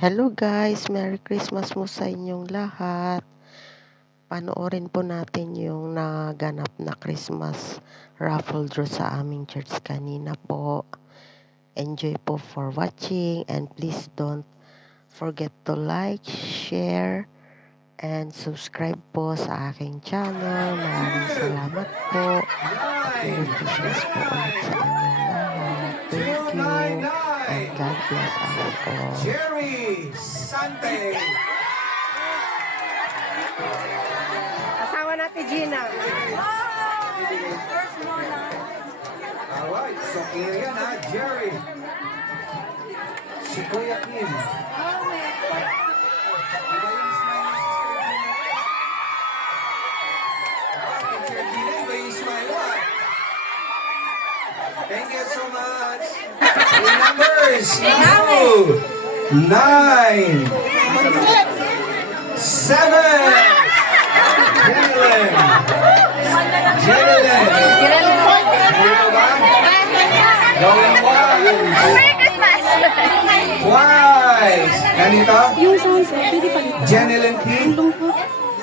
Hello guys, Merry Christmas po sa inyong lahat. Panoorin po natin yung naganap na Christmas raffle draw sa aming church kanina po. Enjoy po for watching and please don't forget to like, share, and subscribe po sa aking channel. Maraming salamat po. Merry Christmas po ulit sa inyong lahat. Thank you and God bless us all. Jerry Sante. Asawa natin, Gina. Alright, so clear yan ha, Jerry. Si Kuya Kim. Thank you so much. The numbers, 2, 9, 7. Jenilyn. Dito ba? Going once. Merry Christmas! Twice. Ganito? Yung sounds, pwede palitan. Jenilyn P. Tulong po.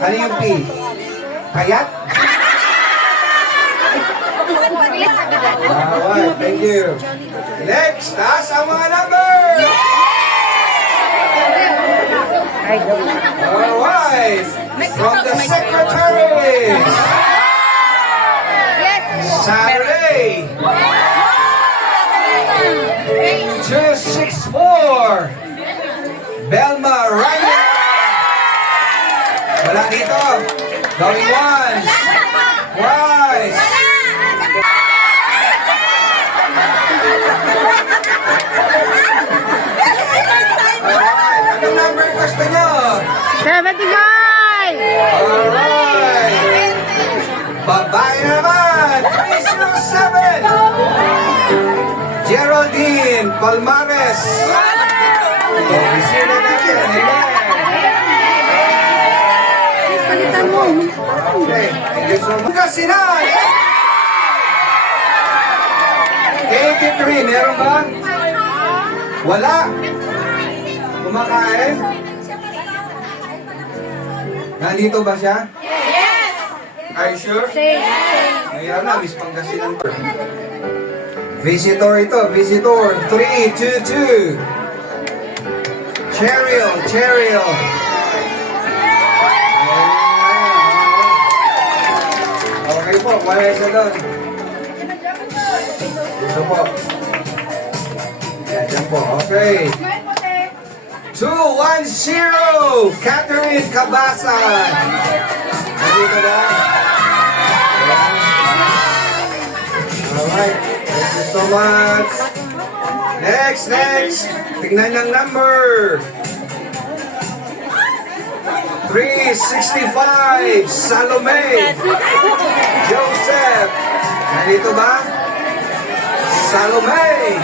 Ano yung P? Payat? Alright, thank you. Next, taas ang mga number! Alright, from the secretaries. Saturday. 264. Belma Ryan. Wala dito. Going once. Twice. Alright, anong number gusto nyo? 75! Alright. Babae naman. 307. Geraldine Palmares. Bisita natin. Palitan mo. Okay. Thank you so much. Kasinan. 83. Meron ba? Wala. Kumakain? Nandito ba siya? Yes! Are you sure? Ayan na, Miss Pangasinan. Visitor ito, visitor. 322. Cheryl. Okay po, wala isa doon. Ito po. Yan po, okay. 210, Catherine Cabasan. Nandito ba? Alright, thank you so much. Next. Tignan ng number. 365, Salome. Joseph. Nandito ba? Salome.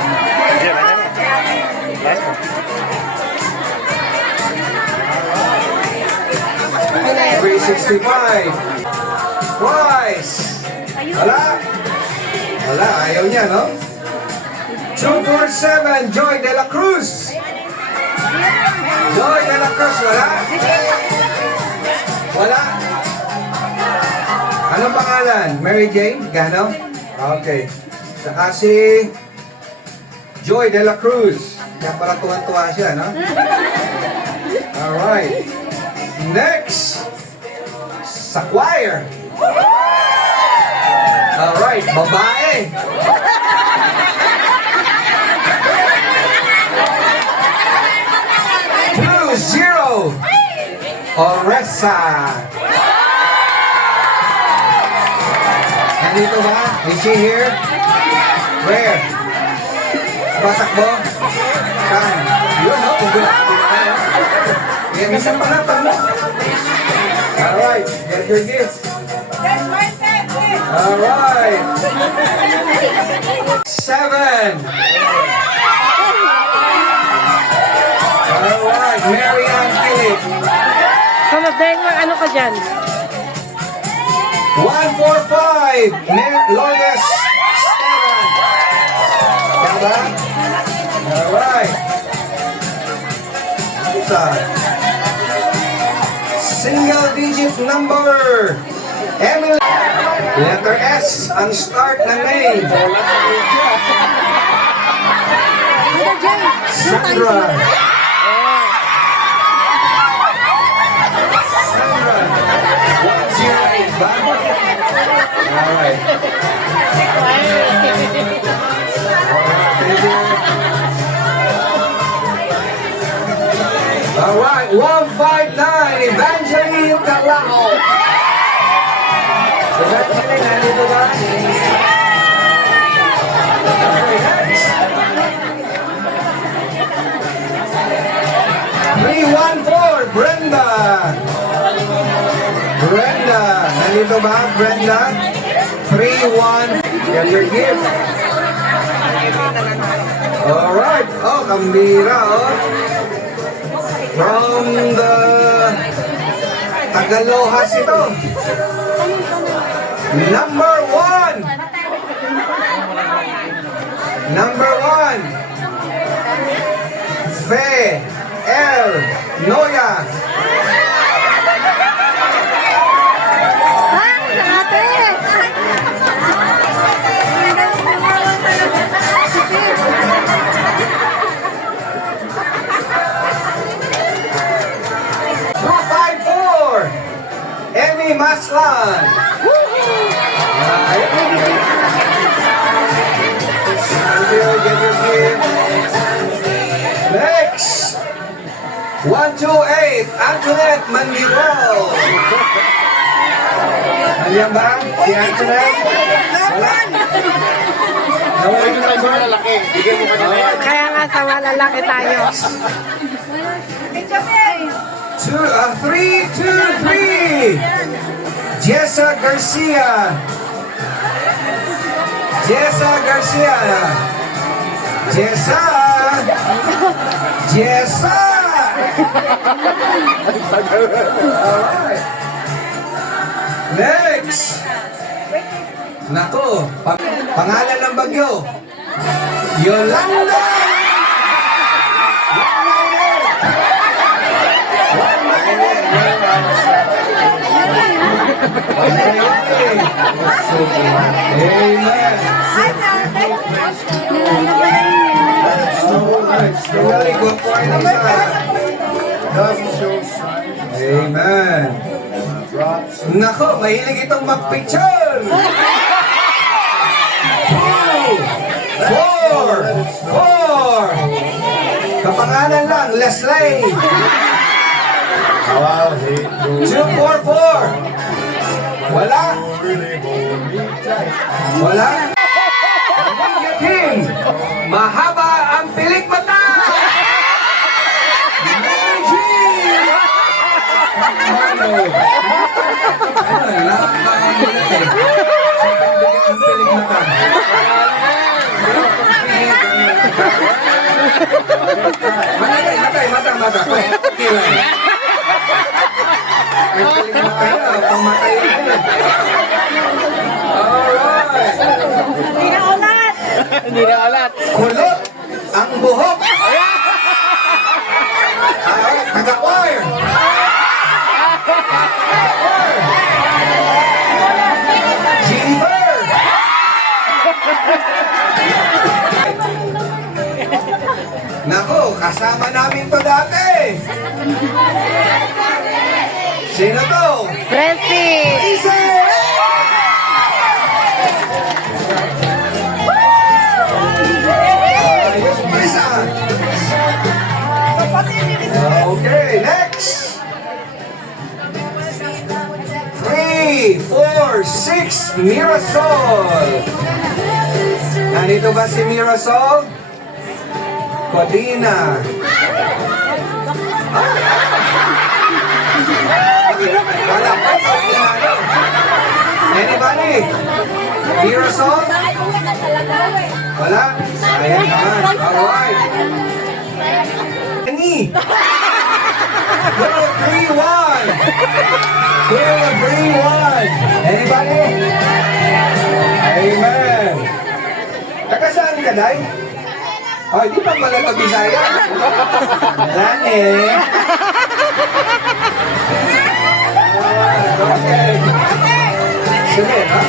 365. Twice. Wala, ayaw niya, no? 247, Joy de la Cruz. Wala. Anong pangalan? Mary Jane? Gano? Okay. Saka si Joy de la Cruz. Kaya para tuwan-tuwa siya, no? Alright. Next, sa choir. Alright, babae. Zero. Oresa. Nandito ba? Is she here? Where? Patakbo? Saan? Yun, no? Yan, isang panatan mo. Alright, get your gift. Alright. 7. Alright, Mary Ann Philip. Sunod na yung ano ka dyan? 145, Lourdes Esteban. Diba? Alright. single digit number. Emily. Letter S, ang start ng name. Sandra. Sandra. 108 ba? Alright. Alright, 159, Evangeline Calao. Evangeline, nandito ba? Okay, next. 314, Brenda. Brenda, nandito ba? Brenda? 31, get your gift. Alright, oh, kambira, oh. From the Tagalohas ito. Number 1. Number 1. Fe El Noya. Emmy Maslan. Get your gift. Next. 128, Antoinette Mandibol. Ayan ba? Si Antoinette? Wala. Nawala yung number. Kaya nga sa malalaki tayo. 323. Jessa Garcia. Jessa Garcia. Jessa. Jessa. Alright. Next. Nako, pangalan ng bagyo. Yolanda. Amen. Amen. Nako, mahilig itong mag-picture. 4. Kapangalan lang, Leslie. 244. Wala. Wala. King. Mahaba ang pilik mata. Imagine. Ano? Ang pilik mata. Mata. Okay lang. May pilik mata na. Pamatay na. Alright. Hindi na ulat. Kulot ang buhok. Alright, taga-wire. Jennifer. Nako, kasama namin to dati. Sino to? Francis! Isa! Ayos pa isa. Okay, next. 3, 4, 6, Mirasol. Nandito ba si Mirasol? Codina. Wala pa. Anybody? Mirasol? Wala? Ayan naman. Alright. Ani? Girl 3-1. Girl 3-1. Anybody? Amen. Taga saan ka, Day? Oh, di pa pala pag-Bisaya. Dani. Okay. Sige, ha?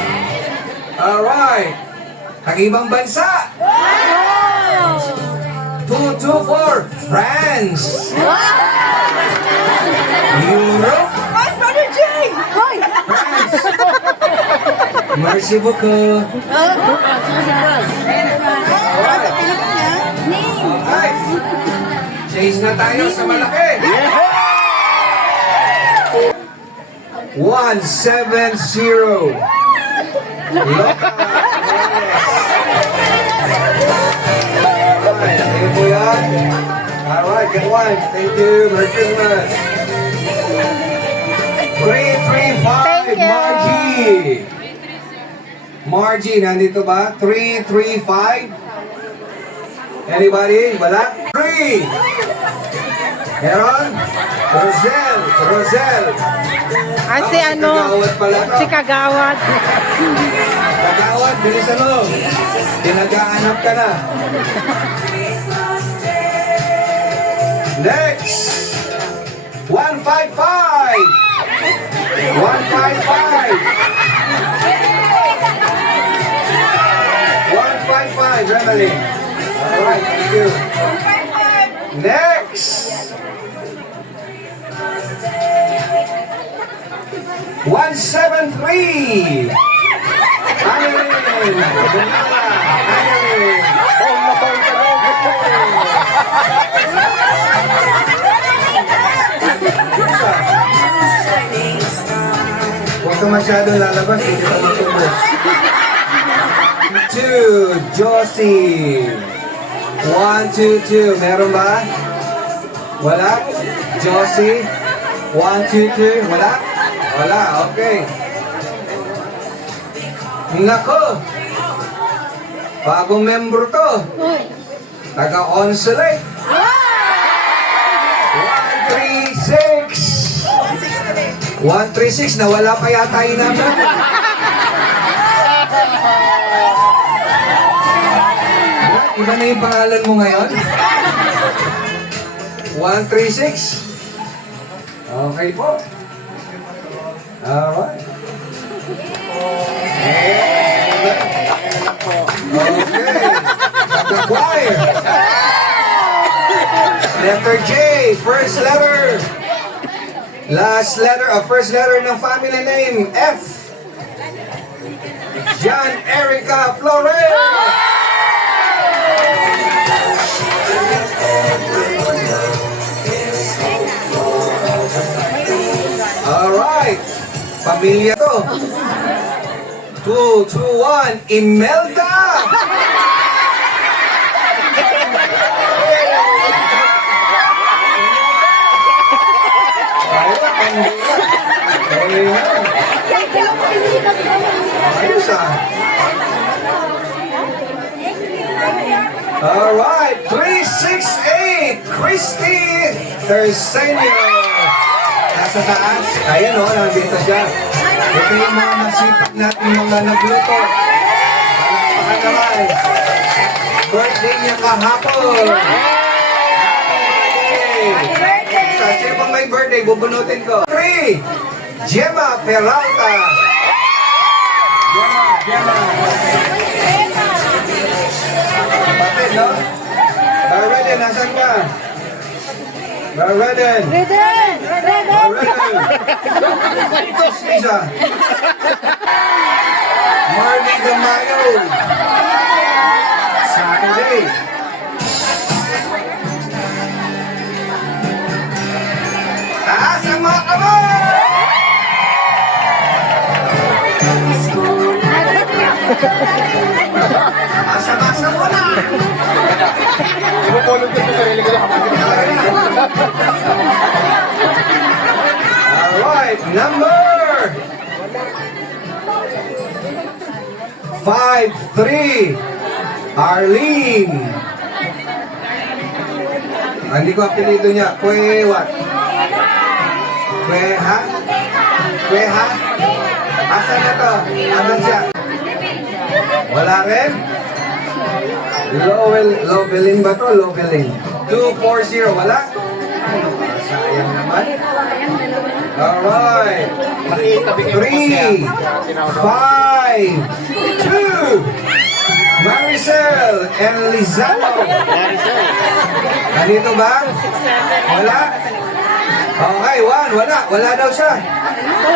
Alright. Ang ibang bansa. 224, France. Europe. Brother Jay! Hoy! France. Merci beaucoup. Okay. Change na tayo sa malaki. 170. Loka. Alright, ayun po yan. Alright, get one. Thank you. Merry Christmas. 335, Thank you. Margie. Margie, nandito ba? 335. Anybody? Wala? 3. Meron? Rosel. Ah, si ano? Kagawad pala to. Si Kagawad. Kagawad, bilisan mo. Pinag-aanap ka na. Next. 155. 155, Remelie. Alright, thank you. Next. 173. Annalyn. Annalyn. Huwag ka masyadong lalabas, hindi ka matubos. 2, Josie. 1, 2, 2. Meron ba? Wala? Josie? 1, 2, 2. Wala? Wala, okay. Nako! Bagong membro to. Taga-consulate. 136. 136, nawala pa yata yung number. Iba na yung pangalan mo ngayon? 136. Okay po. Alright. Okay. The choir. Letter J, first letter. Last letter, first letter ng family name, F. John Erica Flores. Alright. Pamilya to. 2, 2, 1, Imelda. Ayos ah. Alright, 368, Christy Tersenio. Nasa taas. Ayun o, nandito siya. Ito yung mga masipag natin mga nagluto. Palakpakan naman. Birthday niya kahapon. Happy birthday! Sa sino bang may birthday, bubunutin ko. 3, Gemma Peralta. Gemma. Kapatid, no? Barreden, nasan ka? Barreden. Barreden. Isa. Marley Gamayo. Saturday. Taas ang mga kamay! Asa-asa mo na! Alright, number 53, Arlene. Hindi ko apelido niya. Kwe what? Kweha? Kweha? Asan na to? Asan siya? Wala rin? Lovelin ba to? Lovelin. 240, wala? Sayang naman. Alright. 3, 5, 2. Maricel and Lizano. Nandito ba? Wala? Okay, 1. Wala. Wala daw siya.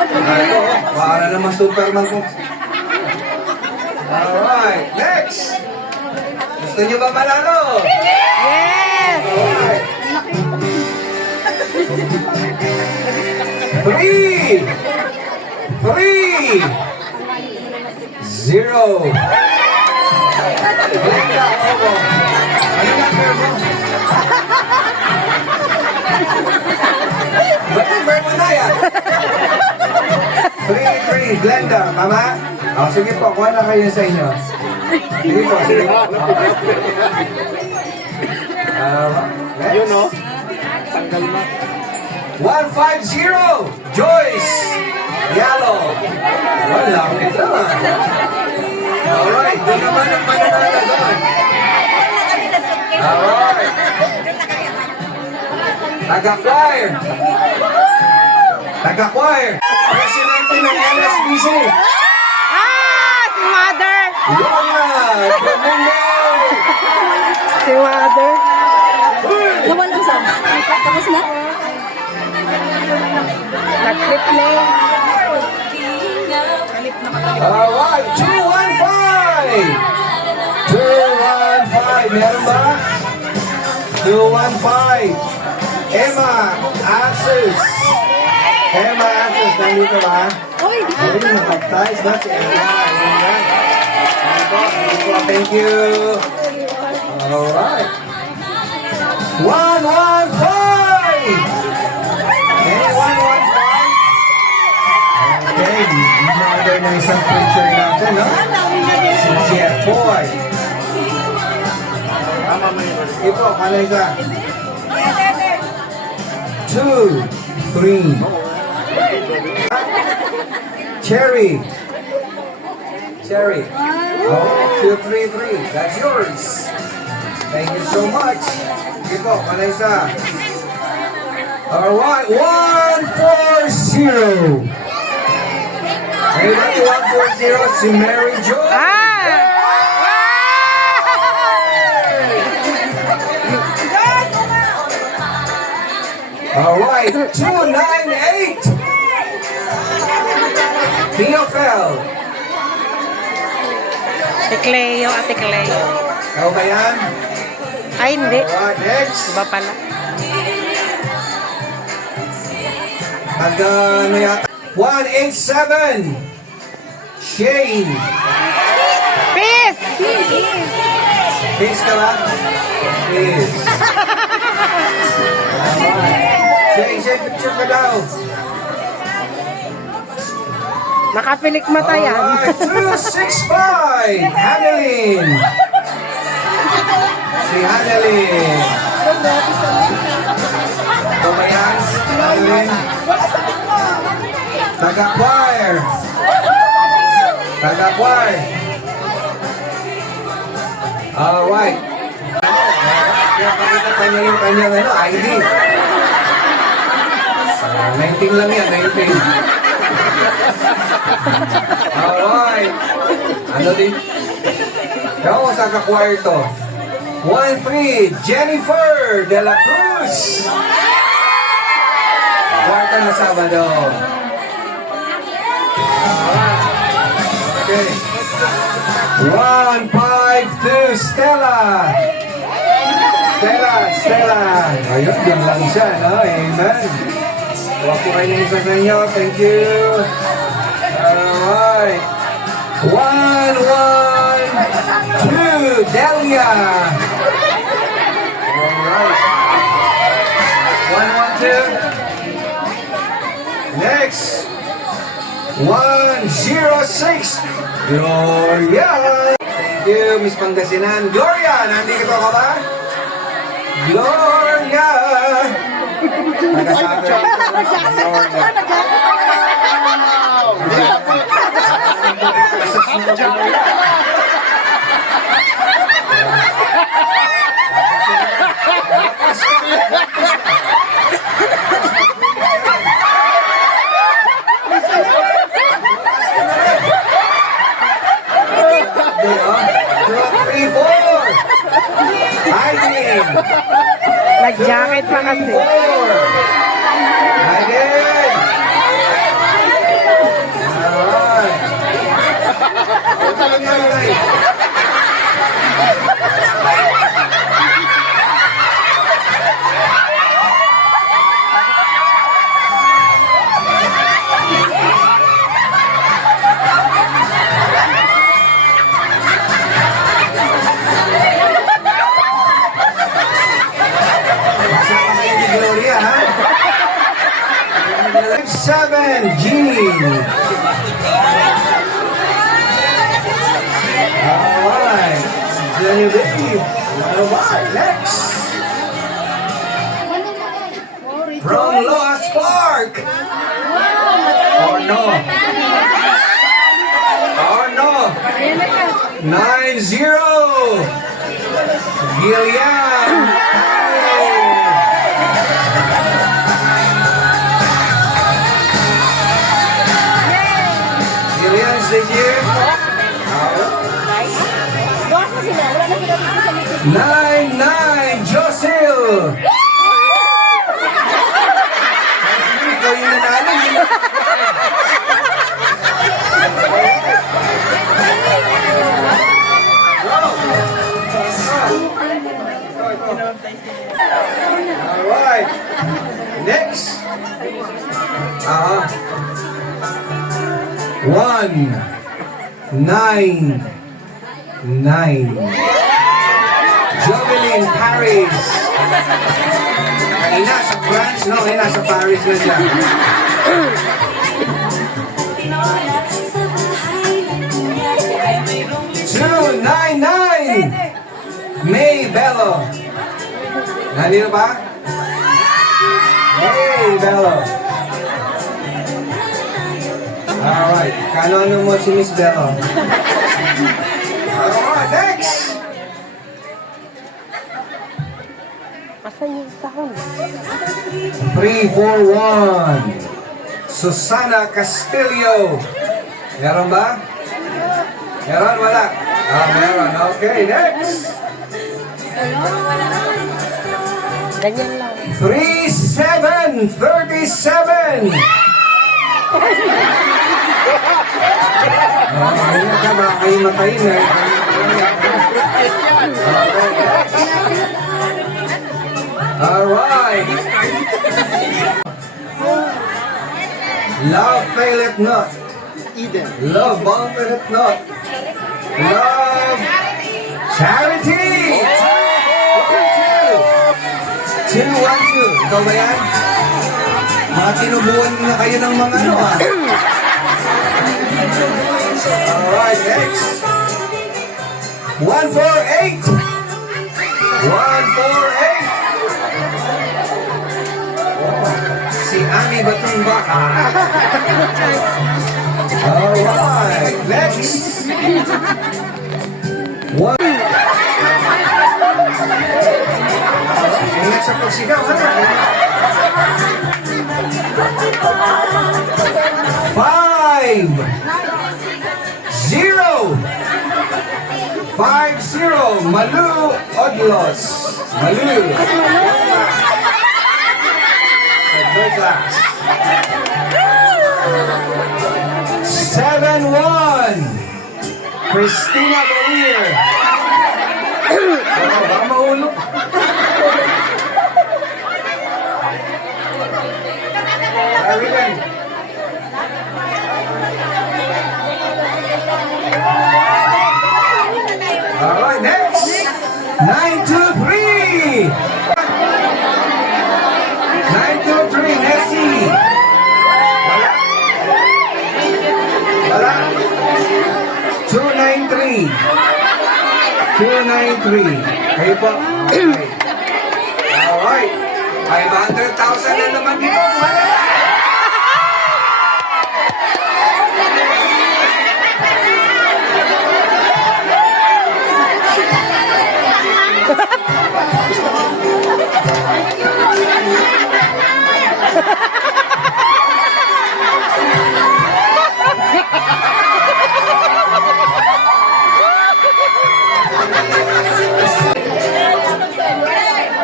Ito, para naman Superman ko. Alright, next. Gusto niyo ba manalo? Yes! Alright. 3, 0. Glenda, ako. Ano na, sir mo? Ba't yung verbo na yan? 3, Glenda, tama? O, sige po, kuha na kayo sa inyo. Sige po, sige po. Yun, no? Tanggal na. 150, Joyce Yalo. Wala, ito naman. Alright, doon naman ang mananala doon. Alright. Taga-choir. Taga-choir. Presidente ng LSBC. Si Mother! Lona Domingo. Si Mother! Naman ang song. Tapos na? Nag-clip na yun. Alright, 215. 215. Meron ba? 215. Emma Asus. Emma Asus, nandito ba? Uy, Ay, nakaptize ba si Emma? Ayan. Thank you. Alright. 115. Okay, 115. Okay, mother na isang picture natin, no? Si Jeff Boy. Ito, kala isa. 2, 3. Cherry. Cherry. Oh, 233. That's yours. Thank you so much. Ito, kala isa. Alright, 140. Everybody, 140, si Mary Jo. Alright, 298. Theophel. Si Cleo, Ate Cleo. Ikaw ba yan? Ay, hindi. Alright, next. Iba pala. Ano yata? 187. Shane. Peace! Peace ka ba? Peace. Shane, Shane, picture ka daw. Nakapilik mata yan. Alright, 265. Hanelin. Si Hanelin. Ito ba yan? Hanelin. Taga-choir. Taga-choir. Alright. Kaya pakita pa niya yung kanyang ID. 19 lang yan, 19. Alright. Ano din? Ikaw, saan ka-choir to? 1-3, Jennifer de la Cruz. Kwarta na Sabado. Okay. 1-5-2, Stella. Stella. Ayun, yun lang siya, no? Amen. Huwag po kayo ng isa sa inyo. Thank you. Alright. 1-1-2, Delia. Alright. 1-1-2. Next. 106, Gloria. Thank you, Miss Pangasinan. Gloria, nandito ka ba? Gloria. Nagkasabi. kasi. 4. Again. Alright. Ito lang yan, guys. Masama kayo ni Gloria, ha? 7, Jeannie. Alright. Genevieve. Alright, next. From Lost Park. Oh no. Oh no. 9-0. Gillian. Gillian, stay here. Bukas na sila. Wala na sila dito sa meeting. 9-9, Josil. Ikaw yung nanalo. Alright. Next. 1-9-9. Jovelyn Paris. Kanina sa France, no? Kanina sa Paris na siya. 2-9-9. May Bello. Nandito ba? May Bello. Alright. Kano mo si Miss Bello? Alright, next! Asan yung sound? 3-4-1. Susana Castillo. Meron ba? Meron? Wala? Meron. Okay, next. Ganyan lang. 3-7-37. Ayun ka, baka kayo matayin eh. Alright. Love faileth not. Love boundeth not. Love charity. 2-1-2. Ikaw ba yan? Mga tinubuan na kayo ng mga ano ah. Alright, next. 1-4-8. 1-4-8. Si Ami Batong Baka. Alright, next. 1. Ingat sa pagsigaw, ha? 5-0. Malu Odlos. Malu. Third class. 7-1. Christina Bolier. Baka mahulog. Arilan. Alright, next. 9-2-3. 9-2-3, Nessie. Wala. Wala. 2-9-3. 2-9-3. Kayo po. Okay. Alright. 500,000 na naman dito.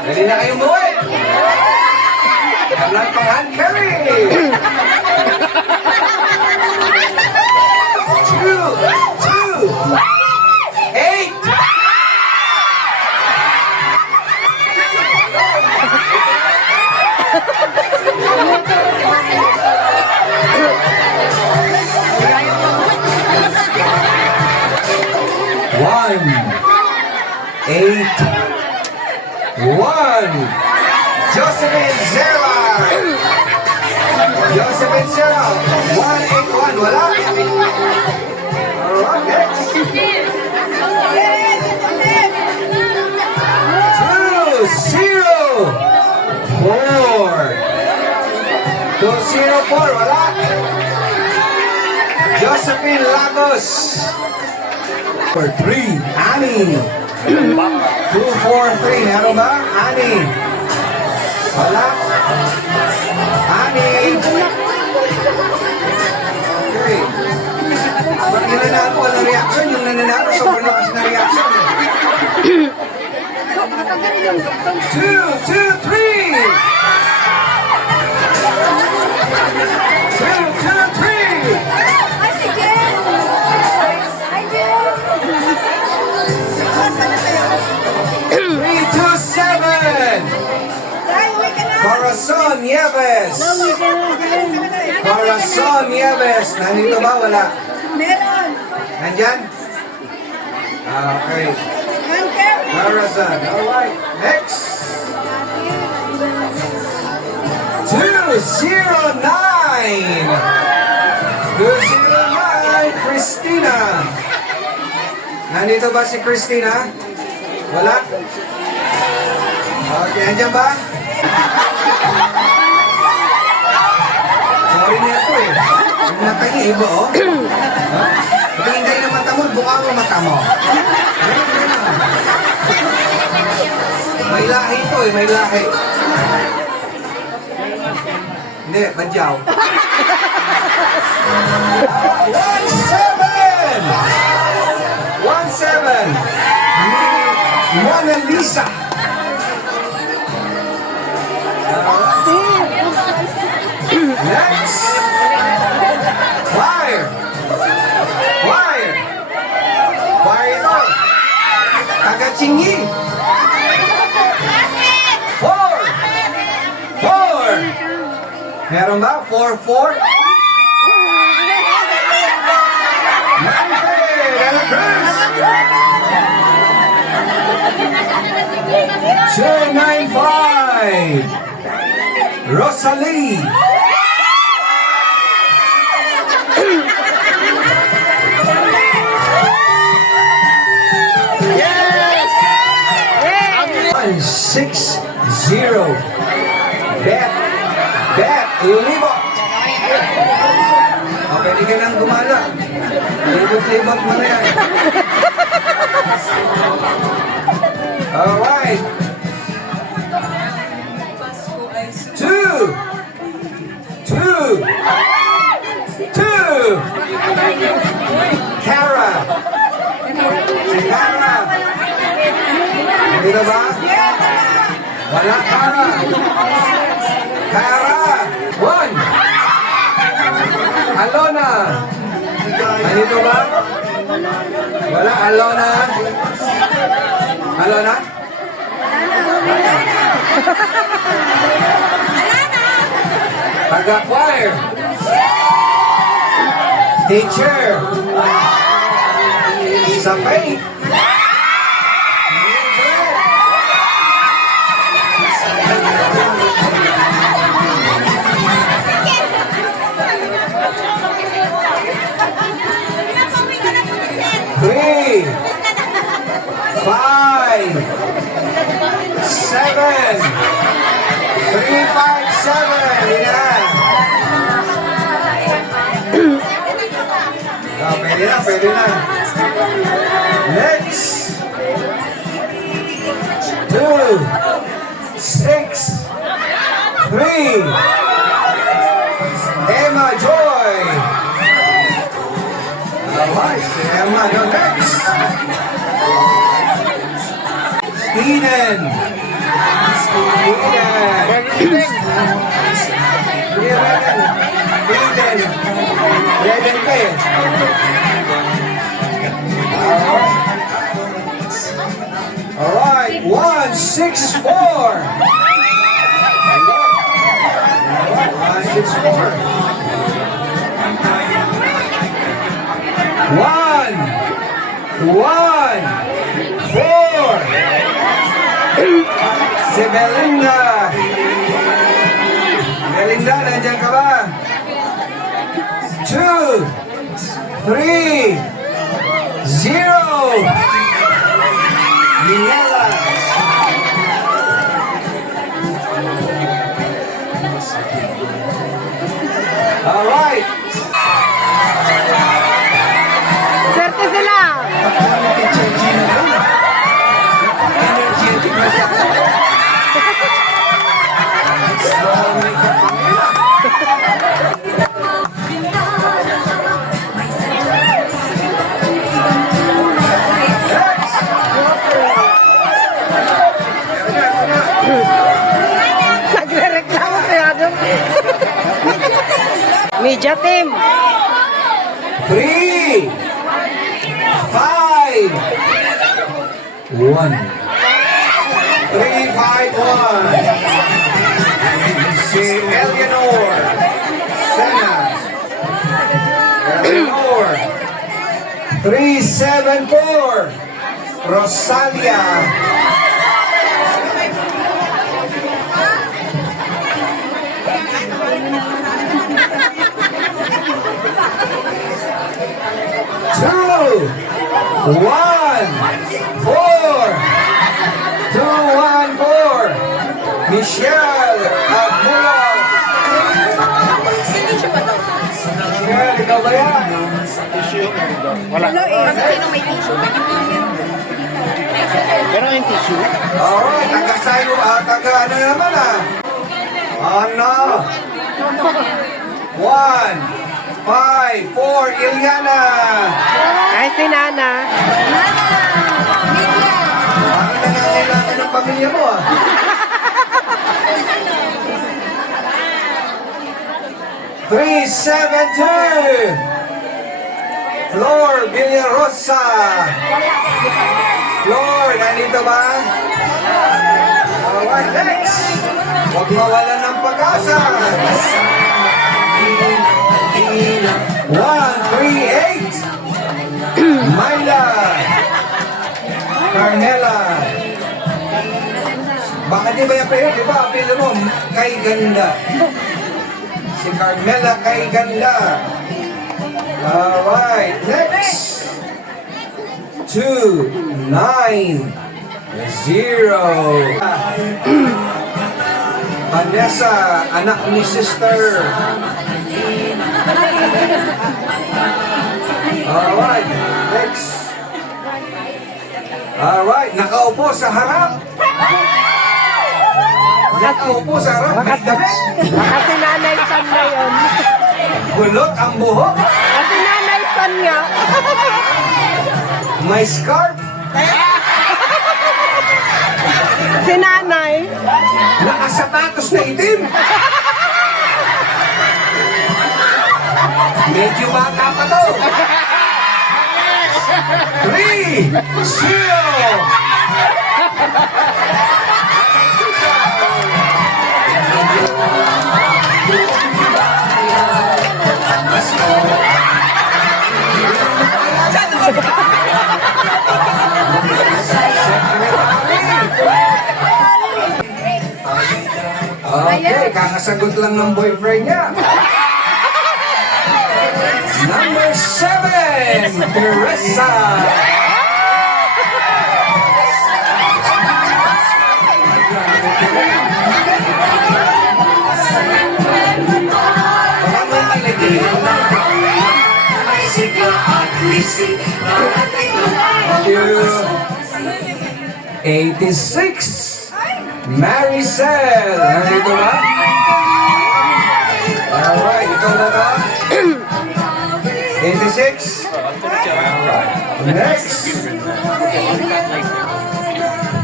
Ready na kayong buhay? Josephine Zera. Josephine Zera. 181. Wala. Alright, next. 204. Wala. Josephine Lagos. For 3, Annie. 243. Meron ba? Annie. Wala. Annie. Okay. Pag nananalo ko ng reaction, yung nananalo, sobrang lakas na reaction. 223. 327. Corazon Nieves. Corazon Nieves. Nandito ba? Wala. Meron. Nandyan? Okay. Corazon. Alright. Next. 209. 209. Christina. Nandito ba si Christina? Wala? Okay, andyan ba? Sorry niya ito eh. Yung mata niya, iba oh. Hindi na mata mo, buka mo mata mo. May lahi ito eh, may lahi. Hindi, badyaw. 17! Mona Lisa. Next. Choir. Choir. Choir ito. Taga-Chingi. 4. Meron ba? 4-4? Cruz. 295. Rosalie. Yes! 160. Bet Libot. O, pwede ka nang gumala. Libot-libot mo na yan. Alright. 2. Kara. Si Kara. Dito ba? Wala Kara. Kara. 1. Alona. Nandito ba? Wala Alona. Alona? Taga-choir. Teacher. Sa faith. Three, 5, 7, 357. Yan. Pwede na, pwede na. Next. 2, 6, 3. Emma Joy. Alright, si Emma. Yo, next. Eden. Eden K. Alright, 164. 164. 1, 4. Si Belinda. Belinda, nandiyan ka ba? 2, 3, 0. Minela. Alright. Swerte sila. Nagre-reklamo si Adam. Media team. 3, 5, 1. 3, 5, 1. Si Eleanor. Sena. Eleanor. 3, 7, 4. Rosalia. Two, 1, 4. 2, 1, 4. Michelle Abulog. Michelle, ikaw ba yan? Alright, taga-sayo, taga ano naman Ano? 1, 5, 4, Iliana. Ay, si Nana. Parang nangangailangan ng pamilya mo Three, 7, 2. Flor Villarosa. Flor, nandito ba? Alright, next. Huwag mawalan ng pag-asa. 1, 3, 8. Myla. Carmela. Baka di ba yung apel? Di ba apel mo? Kay Ganda. Si Carmela Kay Ganda. Alright, next. 2, 9, 0. Vanessa, anak ni sister. Alright, next. Alright, nakaupo sa harap. Nakaupo sa harap. May damit. Baka si Nanay San na yun. Gulot ang buhok. Kasi Nanay San nga. May scarf. Si Nanay. Nakasapatos na itim. Medyo bata pa to. 3, 0. Okay, kakasagot lang ng boyfriend niya. Number 7, Teresa. Thank you. 86, Maricel. Nandito ba? Alright, ikaw na ba? 86. Next.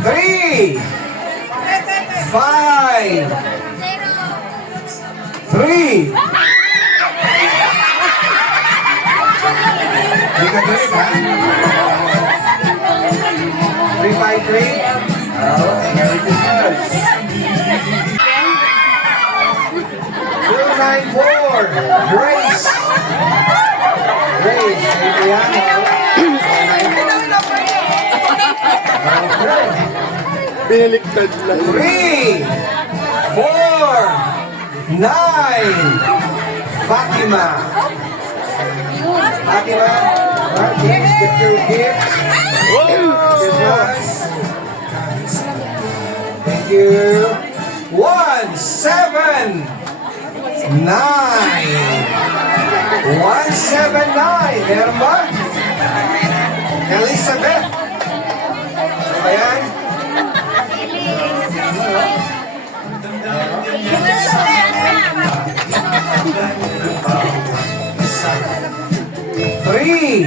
3, 5, 3. Hindi ka galit, ha? 353. Merry Christmas. 294. Grace. Grace. Adriano. Okay. Biniliktad lang. 3, 4, 9. Fatima. Fatima, get your gifts. Christmas. Thank you. 1, 7, 9. 179. Meron ba? Elizabeth. Ano ba yan? Three.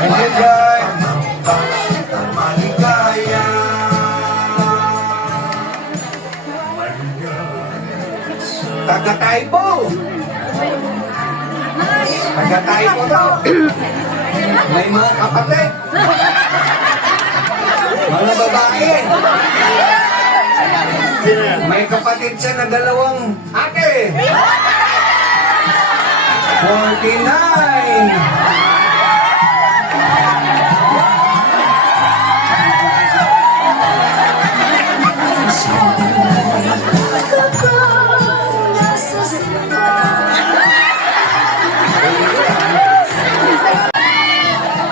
Thank you, guys. Maligaya. Taga-typo. Taga-typo to. May mga kapatid. Mga babae. May kapatid siya na dalawang ate. 49.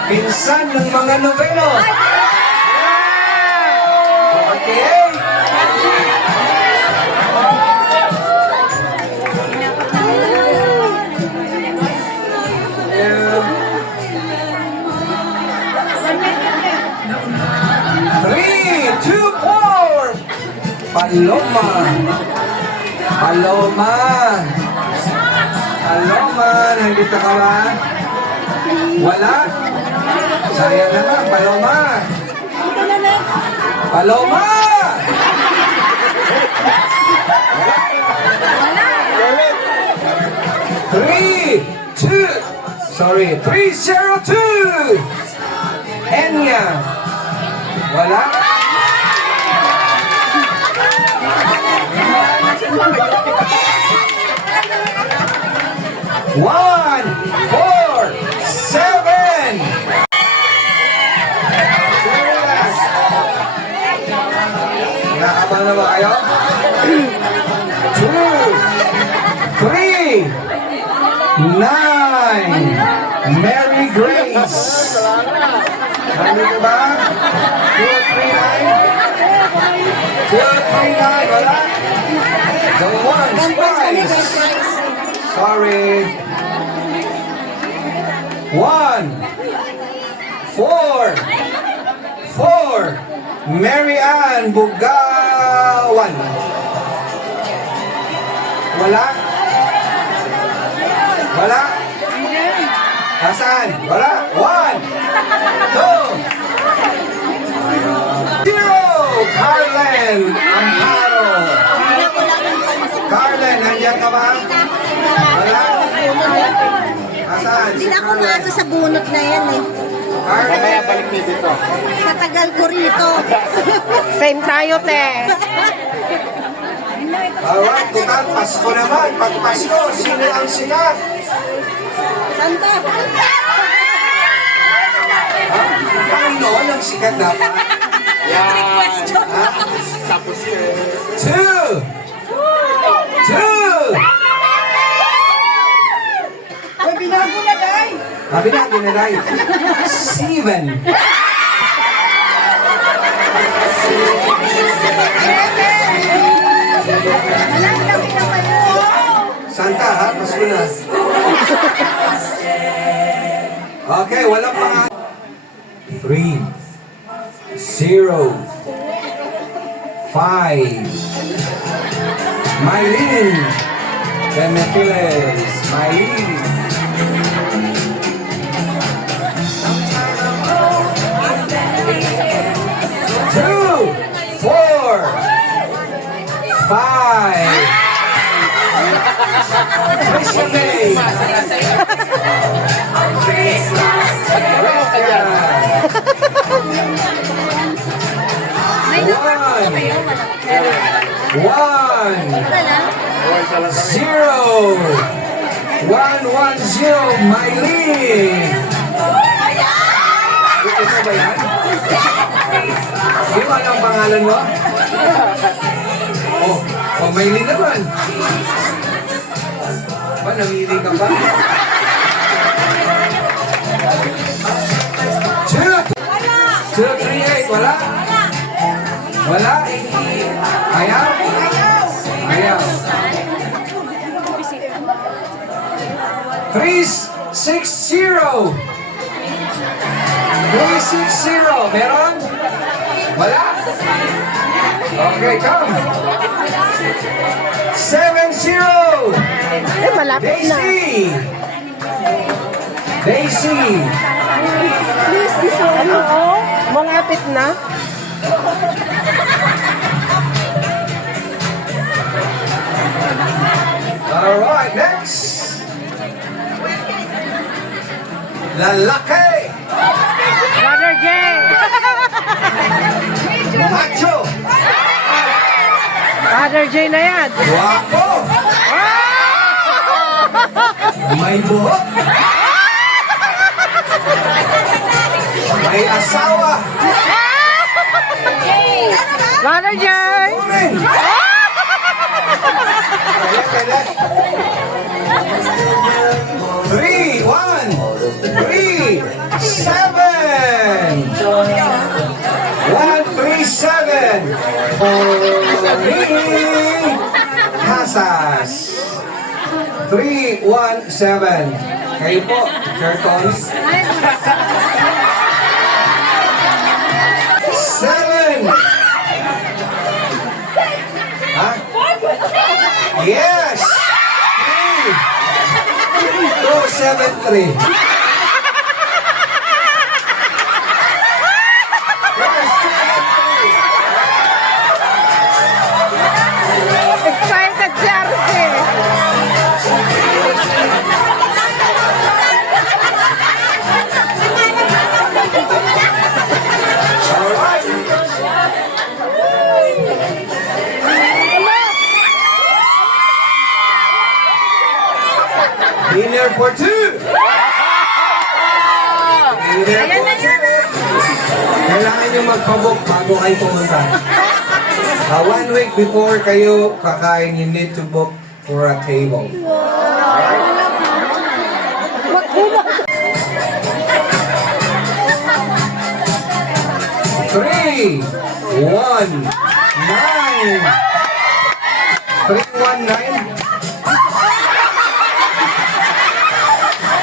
Pinsan ng mga nobelo. Okay. Three, 2, 4. Paloma. Paloma. Paloma, nandito ka ba? Wala? Sayang naman, Paloma. Paloma! Three, 302. Enya. Wala? One, 4, 7. Nakabang na ba kayo? 2, 3, 9. Mary Grace. Nandito ba? 239? 239, wala? The ones, twice. Sorry. 1, 4, 4. Mary Ann Bugawan. Wala? Wala? Asan? Wala? 1, 2, 0. Carlen Amparo. Carlen, nandiyan ka ba? Wala? Asan? Hindi na ako nasa sa bunot na yan eh. Carlen. Sa tagal ko rito. Same tayo, te. Alright, total, Pasko naman. Pag Pasko, sino ang sikat? Santa. Panginoon ang sikat dapat. Tapos yun. 2, 2. Ay, binago na day. Sabi na, ginalay. 7. Santa, ha? Pasko na. Okay, walang mga 3, 0, 5. Mylene Benefiles. Mylene. 2, 4, 5. Christian Day. One. Mylene! Ito ba yan? Di ba ang pangalan mo? Oh, Mylene naman. Ba, namili ka ba? 238, wala? Wala? Ayaw? Ayaw. 360. 360. Meron? Wala? Okay, come. 70. Malapit na. Daisy. Ano, malapit na. Alright, next. Lalaki. Brother Jay. Macho. Brother Jay na yan. Guwapo. May buhok. May asawa. Brother Jay. Urin. Three, 1, 3, 7. 137 Casas 317. Kayo po, Curtons. 7. Ha? Yes! 273. Excited si Arce. Dinner for 2. Dinner for 2. Kailangan nyo magpabook bago kayo pumunta. 1 week before kayo kakain, you need to book for a table. Three, 1, 9. 319.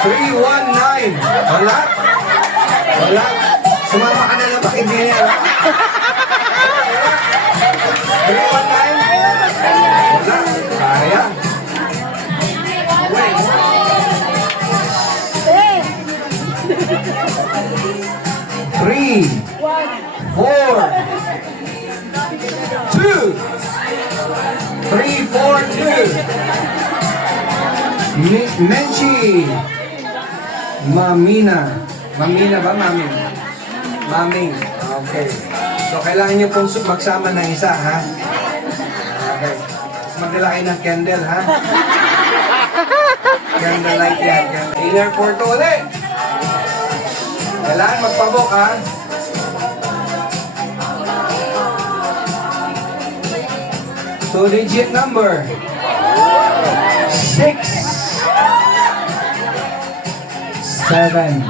319. Wala? Wala? Sumama ka na lang, bakit hindi niya? 319? Wala. Sayang. Three, 4, 2. 3, 4, 2. Menchi. Mamina. Mamina ba? Maming. Maming. Okay. So, kailangan nyo pong magsama ng isa, ha? Okay. Magdala kayo ng candle, ha? Candlelight yan. Dinner for 2 ulit. Kailangan magpabok, ha? Two-digit number. 6, 7. 6,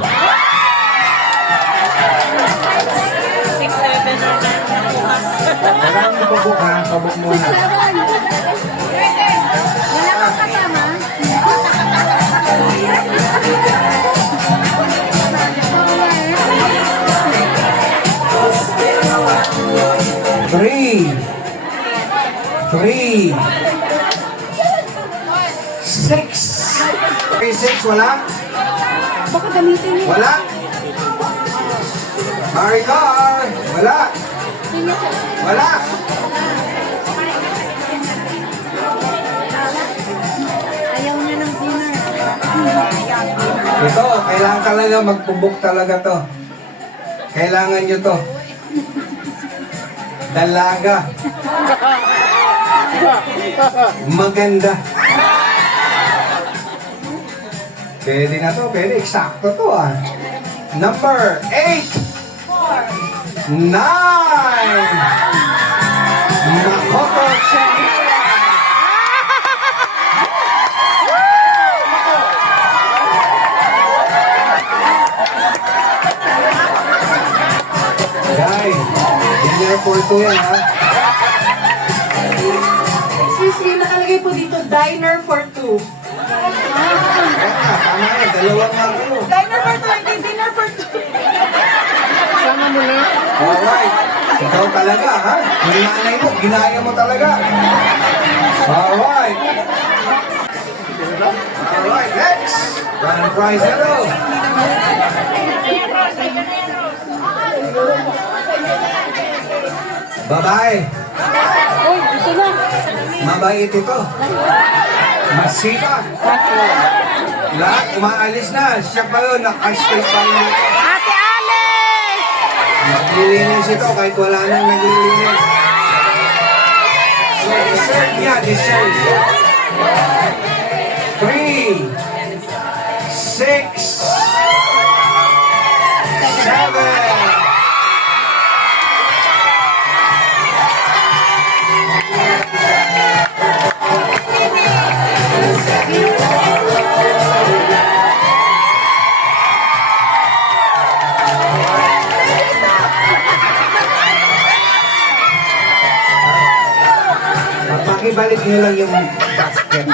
7 or 9. Kailangan magpabok, ha? Pabok muna. Wala kang kasama? Three. 6. 3, 6, wala? Baka gamitin niyo. Wala? Maricar, wala? Wala? Ayaw niya ng dinner. Ito, kailangan talaga magpubok talaga to. Kailangan nyo to. Dalaga. maganda. Pwede na to, pwede. Eksakto to ah. Number 8. 9. Makoto Shakira. Guys, dinner for two yan ha. Excuse me, nakalagay po dito, diner for two. Tama yan, dalawang nga kayo. Diner for two, hindi dinner for two. Sama mo na. Alright. Ikaw talaga, ha? Yung nanay mo, ginaya mo talaga. Alright. Alright, next. Grand prize hello. Babae. Uy, gusto na. Mabait ito. Masipag. Lahat umaalis na. Siya pa yun, naka-stay pa rin dito. Ate Alice! Naglilinis ito kahit wala nang naglilinis. So, dessert niya, dessert. 3, 6, 7. Pakibalik niyo lang yung basket.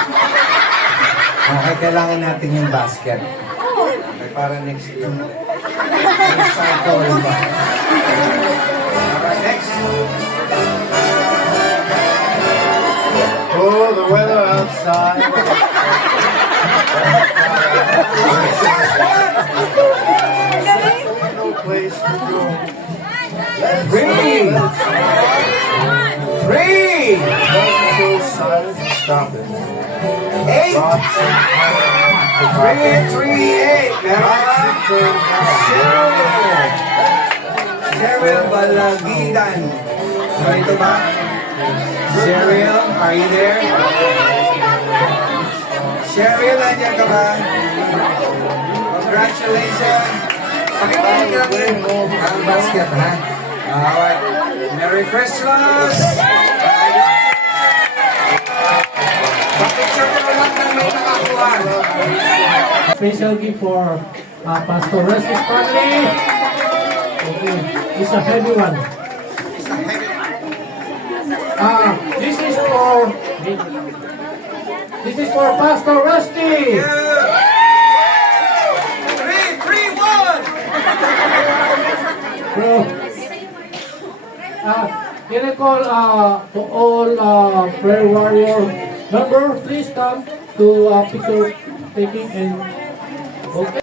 Okay, kailangan natin yung basket. Okay, para next year. Next cycle ba? Alright, next. Oh, the weather outside. No place to go. 3, 3, So silent, stop it. 8, Rocks 3, 3, 8. Meron ba? Cheryl. Cheryl Balagidan. So, ito ba? Cheryl, are you there? Cheryl, nandiyan ka ba? Congratulations. Pakibalik lang yung ang basket, ha? Alright. Merry Christmas! Pakicture ko lang ng may nakakuha. Special gift for Pastor Russ's family. Okay, it's a heavy one. This is for Pastor Rusty. 3, 3, 1! So, can I call to all prayer warrior member, please come to picture taking and okay.